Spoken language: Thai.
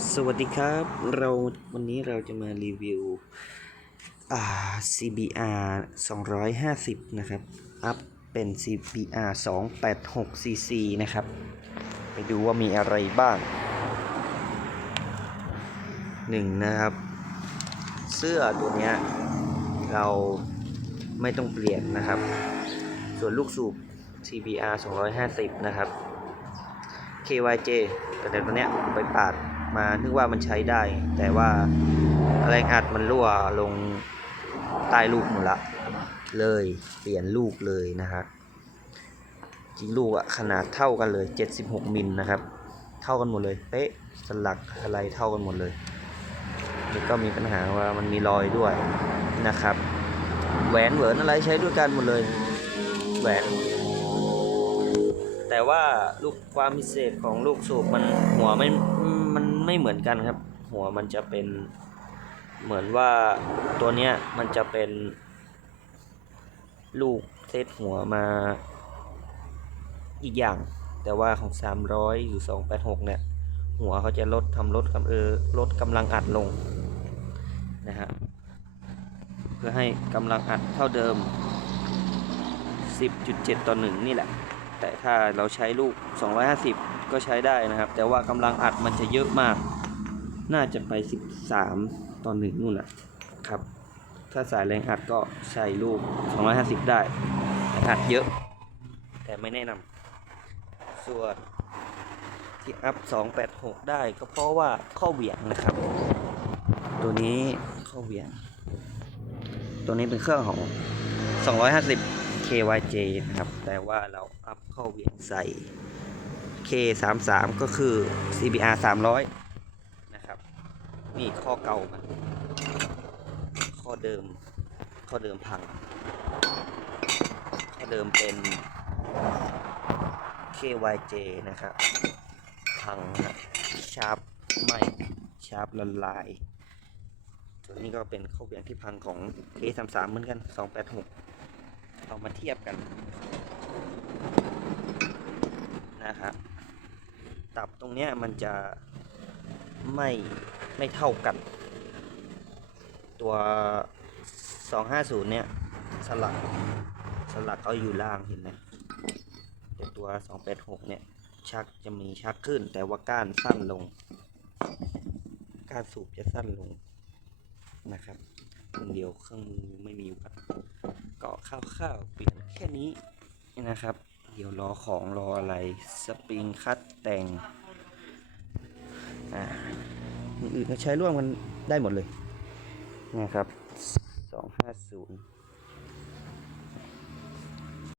สวัสดีครับเราวันนี้เราจะมารีวิวอ่า CBR 250 นะครับ อัพเป็น CBR 286 cc นะครับ ไปดูว่ามีอะไรบ้างหนึ่งนะครับ เสื้อตัวเนี้ย เราไม่ต้องเปลี่ยนนะครับ ส่วนลูกสูบ CBR 250 นะครับ KYJ แต่ตัวเนี้ยไปปาด มานึกว่ามันใช้ได้ แต่ว่าแรงอัดมันรั่วลงใต้ลูกหมดละ เลยเปลี่ยนลูกเลยนะครับจริงลูกอะขนาดเท่ากันเลย 76มิลนะครับ เท่ากันหมดเลยเป๊ะสลักอะไรเท่ากันหมดเลยนี่ก็มีปัญหาว่ามันมีรอยด้วยนะครับ แหวนเหวินอะไรใช้ด้วยกันหมดเลย แหวน แต่ว่าลูกความพิเศษของลูกสูบมันหัวไม่มันไม่เหมือนกันครับ หัวมันจะเป็นเหมือนว่าตัวเนี้ยมันจะเป็น ลูกเซตหัวมาอีกอย่าง แต่ว่าของ 300 อยู่ 286 เนี่ย หัวเขาจะลดทำลดกำเออลดกำลังอัดลงนะฮะเพื่อให้กำลังอัดเท่าเดิม 10.7 ต่อ 1 นี่แหละ แต่ถ้าเราใช้ลูก 250 ก็ใช้ได้นะครับ แต่ว่ากำลังอัดมันจะเยอะมาก น่าจะไป 13ต่อ1นู่นแหละครับ ถ้าสายแรงอัดก็ใช้ลูก 250 ได้อัดเยอะ แต่ไม่แนะนำส่วนที่อัพ 286 ได้ก็เพราะว่าข้อเหวี่ยงนะครับ ตัวนี้ข้อเหวี่ยง ตัวนี้เป็นเครื่องของ 250 KYJ นะครับ แต่ว่าเราอัพข้อเหวี่ยงใส่ K33 ก็คือ CBR 300 นะครับ นี่ข้อเก่ามัน ข้อเดิม ข้อเดิมพัง ข้อเดิมเป็น KYJ นะครับ พังนะชาร์ปไม่ชาร์ปละลายตัวนี้ก็เป็นข้อเวียงที่พังของ K33 เหมือนกัน 286 เอามาเทียบกันนะครับตับตรงเนี้ยมันจะไม่ไม่เท่ากัน ตัว 250 เนี่ย สลักสลักเขาอยู่ล่างเห็นไหมแต่ตัว 286 เนี่ย ชักจะมีชักขึ้น แต่ว่าก้านสั้นลง ก้านสูบจะสั้นลงนะครับคนเดียวเครื่องมือไม่มีวัดก็ คร่าวๆเปลี่ยนแค่นี้นะครับ เดี๋ยวรอของรออะไรสปริงคัตแต่งอ่าอื่นๆก็ใช้ร่วมกันได้หมดเลยนะครับ250